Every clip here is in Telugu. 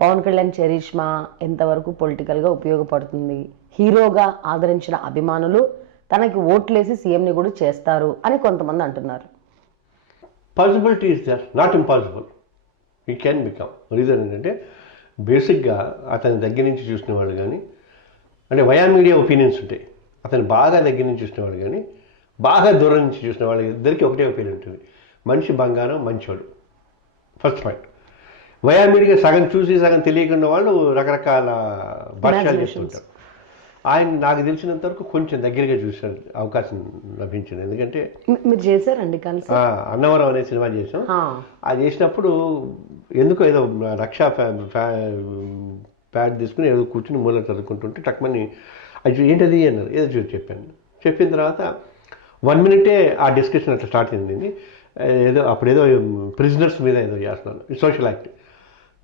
పవన్ కళ్యాణ్ చరిష్మా ఎంతవరకు పొలిటికల్గా ఉపయోగపడుతుంది? హీరోగా ఆదరించిన అభిమానులు తనకి ఓట్లేసి సీఎంని కూడా చేస్తారు అని కొంతమంది అంటున్నారు. Possibility is there not impossible he can become reason ఏంటంటే బేసిక్గా అతని దగ్గర నుంచి చూసిన వాళ్ళు కానీ అంటే వయా మీడియా ఒపీనియన్స్ ఉంటాయి. అతను బాగా దగ్గర నుంచి చూసిన వాళ్ళు కానీ బాగా దూరం నుంచి చూసిన వాళ్ళ ఇద్దరికి ఒకటే ఒపీనియన్ ఉంటుంది. మనిషి బంగారం మంచోడు. ఫస్ట్ పాయింట్ వయా మీడియా సగం చూసి సగం తెలియకుండా వాళ్ళు రకరకాల భాష్యాలు Imaginations. చేస్తుంటారు ఆయన నాకు తెలిసినంత వరకు కొంచెం దగ్గరగా చూసిన అవకాశం లభించింది. ఎందుకంటే మీరు చేశారండి కలిసి? అన్నవరం అనే సినిమా చేసాం ఆ, అది చేసినప్పుడు ఎందుకో ఏదో రక్షా ప్యాడ్ తీసుకుని ఏదో కూర్చుని మూల చదువుకుంటుంటే టక్మని అది ఏంటది అన్నారు. ఏదో చూసి చెప్పాను. చెప్పిన తర్వాత వన్ మినిటే ఆ డిస్కషన్ అట్లా స్టార్ట్ అయింది. ఏదో అప్పుడు ఏదో ప్రిజనర్స్ మీద ఏదో చేస్తున్నాను. Social act.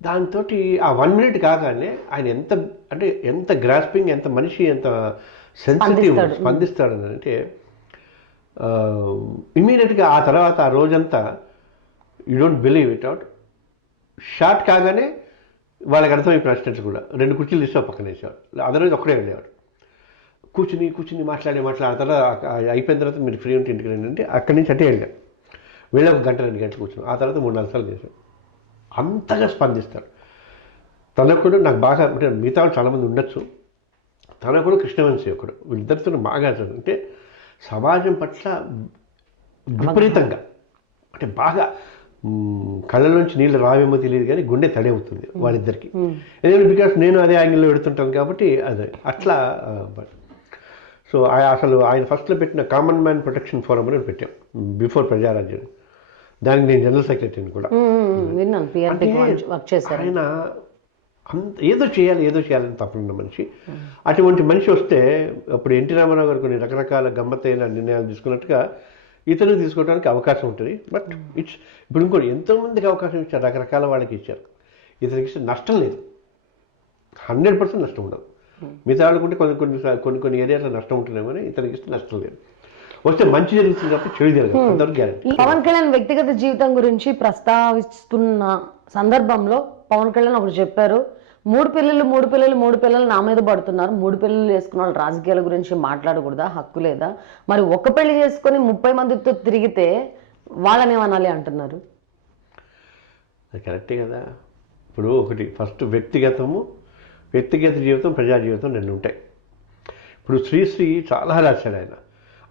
దాంతో ఆ వన్ మినిట్ కాగానే ఆయన ఎంత అంటే ఎంత గ్రాస్పింగ్ ఎంత మనిషి ఎంత సెన్సిటివ్ స్పందిస్తాడు. అంటే ఇమీడియట్గా ఆ తర్వాత ఆ రోజంతా you don't believe it out short కాగానే వాళ్ళకి అర్థమైపోయిన అసిస్టెంట్స్ కూడా. రెండు కుర్చీలు తీసి పక్కన వేసేవాడు. అదర్వైజ్ ఒక్కడే వెళ్ళేవాడు. కూర్చుని కూర్చుని మాట్లాడి మాట్లాడిన తర్వాత అయిపోయిన తర్వాత మీరు ఫ్రీ ఉంటే ఇంటికి రండి అంటే అక్కడి నుంచి అటే వెళ్ళి. ఒక గంట రెండు గంటలు కూర్చున్నాం. ఆ తర్వాత మూడు నాలుగు సార్లు చేశాం. అంతగా స్పందిస్తాడు తనకు కూడా నాకు బాగా అంటే మిగతా వాళ్ళు చాలామంది ఉండొచ్చు. తనకు కూడా కృష్ణవంశీ ఒకడు. వీళ్ళిద్దరితో బాగా అంటే సమాజం పట్ల విపరీతంగా అంటే బాగా కళ్ళలోంచి నీళ్ళు రావేమో తెలియదు కానీ గుండె తడి అవుతుంది వాళ్ళిద్దరికి ఎందుకంటే బికాస్ నేను అదే యాంగిల్లో పెడుతుంటాను కాబట్టి అదే. అట్లా సో అసలు ఆయన ఫస్ట్లో పెట్టిన కామన్ మ్యాన్ ప్రొటెక్షన్ ఫోరం అని పెట్టాం. బిఫోర్ ప్రజారాజ్యం. దానికి నేను జనరల్ సెక్రటరీని కూడా. ఆయన అంత ఏదో చేయాలి ఏదో చేయాలని తప్పనున్న మనిషి. అటువంటి మనిషి వస్తే అప్పుడు ఎన్టీ రామారావు గారు కొన్ని రకరకాల గమ్మత్తైన నిర్ణయాలు తీసుకున్నట్టుగా ఇతరులు తీసుకోవడానికి అవకాశం ఉంటుంది. బట్ ఇట్స్ ఇప్పుడు ఇంకోటి ఎంతోమందికి అవకాశం ఇచ్చారు రకరకాల వాళ్ళకి ఇచ్చారు. ఇతనికి ఇస్తే నష్టం లేదు. హండ్రెడ్ పర్సెంట్ నష్టం ఉండదు. మిగతా వాళ్ళకుంటే కొన్ని కొన్ని కొన్ని కొన్ని ఏరియాలో నష్టం ఉంటుందేమో ఇతనికి ఇస్తే నష్టం లేదు. వస్తే మంచి జరుగుతుంది కాబట్టి చెడు జరగదు. గ్యారెంటీ పవన్ కళ్యాణ్ వ్యక్తిగత జీవితం గురించి ప్రస్తావిస్తున్న సందర్భంలో పవన్ కళ్యాణ్ ఒకటి చెప్పారు మూడు పిల్లలు మూడు పిల్లలు మూడు పిల్లలు నా మీద పడుతున్నారు. మూడు పిల్లలు చేసుకున్న వాళ్ళు రాజకీయాల గురించి మాట్లాడకూడదా? హక్కు లేదా? మరి ఒక పెళ్ళి చేసుకొని ముప్పై మందితో తిరిగితే వాళ్ళని ఏమనాలి అంటున్నారు? అది కరెక్టే కదా. ఇప్పుడు ఒకటి ఫస్ట్ వ్యక్తిగతము వ్యక్తిగత జీవితం ప్రజా జీవితం రెండు ఉంటాయి. ఇప్పుడు శ్రీశ్రీ చాలా రాశాడు ఆయన.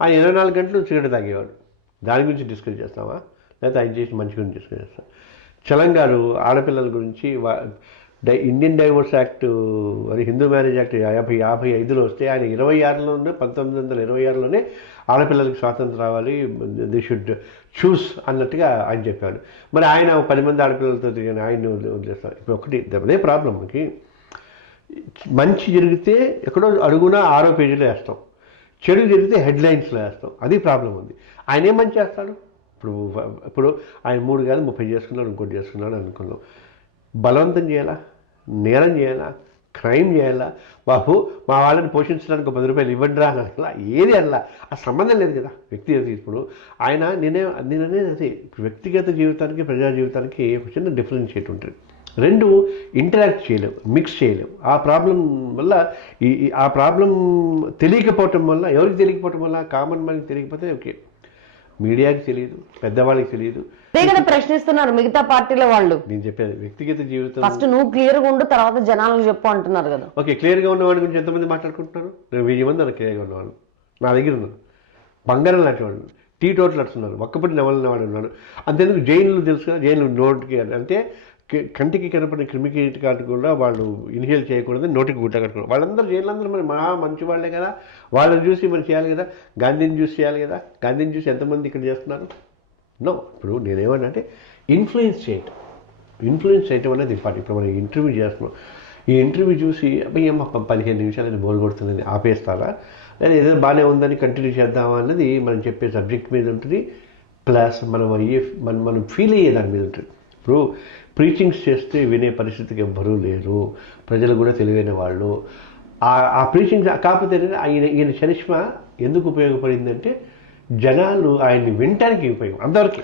ఆయన ఇరవై నాలుగు గంటలు సిగరెట్ తాగేవాడు. దాని గురించి డిస్కస్ చేస్తావా? లేకపోతే ఆయన చేసి మంచి గురించి డిస్కస్ చేస్తాం చలం గారు ఆడపిల్లల గురించి వా- డై ఇండియన్ డైవోర్స్ యాక్ట్ అది హిందూ మ్యారేజ్ యాక్ట్ యాభై యాభై ఐదులో వస్తే ఆయన ఇరవై ఆరులోనే పంతొమ్మిది వందల ఇరవై ఆరులోనే ఆడపిల్లలకి స్వాతంత్రం రావాలి ది షుడ్ చూస్ అన్నట్టుగా ఆయన చెప్పాడు. మరి ఆయన పది మంది ఆడపిల్లలతో తిరిగిన ఆయన్ని వదిలేస్తాం. ఇప్పుడు ఒకటి అదే ప్రాబ్లం మనకి. మంచి జరిగితే ఎక్కడో అడుగున ఆరో పేజీలో వేస్తాం. చెడు జరిగితే హెడ్లైన్స్లో వేస్తాం అది ప్రాబ్లం ఉంది. ఆయన ఏం మంచి చేస్తాడు? ఇప్పుడు ఇప్పుడు ఆయన మూడు కాదు ముప్పై చేసుకున్నాడు ఇంకోటి చేసుకున్నాడు అనుకున్నాం. బలవంతం చేయాలా? నేరం చేయాలా? క్రైమ్ చేయాలా? బాబు మా వాళ్ళని పోషించడానికి ఒక పది రూపాయలు ఇవ్వండి రా అని అలా ఏది అలా? ఆ సంబంధం లేదు కదా. వ్యక్తిగత ఇప్పుడు ఆయన నేనే నేననేది అది. వ్యక్తిగత జీవితానికి ప్రజా జీవితానికి ఒక చిన్న డిఫరెన్షియేట్ ఉంటుంది. రెండు ఇంటరాక్ట్ చేయలేవు మిక్స్ చేయలేవు. ఆ ప్రాబ్లం వల్ల ఈ ఆ ప్రాబ్లం తెలియకపోవటం వల్ల ఎవరికి తెలియకపోవటం వల్ల కామన్ మ్యాన్కి తెలియకపోతే ఓకే. మీడియాకి తెలియదు పెద్దవాళ్ళకి తెలియదు. కదా ప్రశ్నిస్తున్నారు మిగతా పార్టీల వాళ్ళు. నేను చెప్పేది వ్యక్తిగత జీవితం ఫస్ట్ నువ్వు క్లియర్గా ఉండు తర్వాత జనాలకు చెప్పు అంటున్నారు కదా. ఓకే క్లియర్గా ఉన్నవాడి గురించి ఎంతమంది మాట్లాడుకుంటున్నారు? నేను వెయ్యి మంది ఉన్నారు క్లియర్గా ఉన్నవాళ్ళు నా దగ్గర ఉన్నారు. బంగారం లాంటి వాళ్ళు. టీ టోటల్ అట్టున్నారు ఒక్కపటి నెవలిన వాడు ఉన్నాడు. అంతేందుకు జైలు తెలుసు కదా జైలు నోటికి అంటే కంటికి కనపడిన క్రిమికీటకాలు కూడా వాళ్ళు ఇన్హేల్ చేయకూడదు నోటికి గుడ్డ కట్టుకోవడం వాళ్ళందరూ జైలందరూ మరి మహా మంచి వాళ్ళే కదా. వాళ్ళని చూసి మరి చేయాలి కదా. గాంధీని చూసి చేయాలి కదా. గాంధీని చూసి ఎంతమంది ఇక్కడ చేస్తున్నారు? నో. ఇప్పుడు నేనేమన్నా అంటే ఇన్ఫ్లుయెన్స్ చేయటం. ఇన్ఫ్లుయెన్స్ చేయటం అనేది ఇంపార్టెంట్. ఇప్పుడు మనం ఇంటర్వ్యూ చేస్తున్నాం. ఈ ఇంటర్వ్యూ చూసి అబ్బాయి ఏమో పదిహేను నిమిషాలని బోల్ కొడుతుందని ఆపేస్తారా? లేదా ఏదో బాగానే ఉందని కంటిన్యూ చేద్దామా అన్నది మనం చెప్పే సబ్జెక్ట్ మీద ఉంటుంది. ప్లస్ మనం అయ్యే మనం మనం ఫీల్ అయ్యే దాని మీద ఉంటుంది. ఇప్పుడు ప్రీచింగ్స్ చేస్తే వినే పరిస్థితికి ఎవ్వరూ లేరు. ప్రజలు కూడా తెలివైన వాళ్ళు. ఆ- ప్రీచింగ్స్ కాకపోతే ఆయన ఈయన చరిష్మా ఎందుకు ఉపయోగపడిందంటే జనాలు ఆయన్ని వినటానికి ఉపయోగం. అందరికీ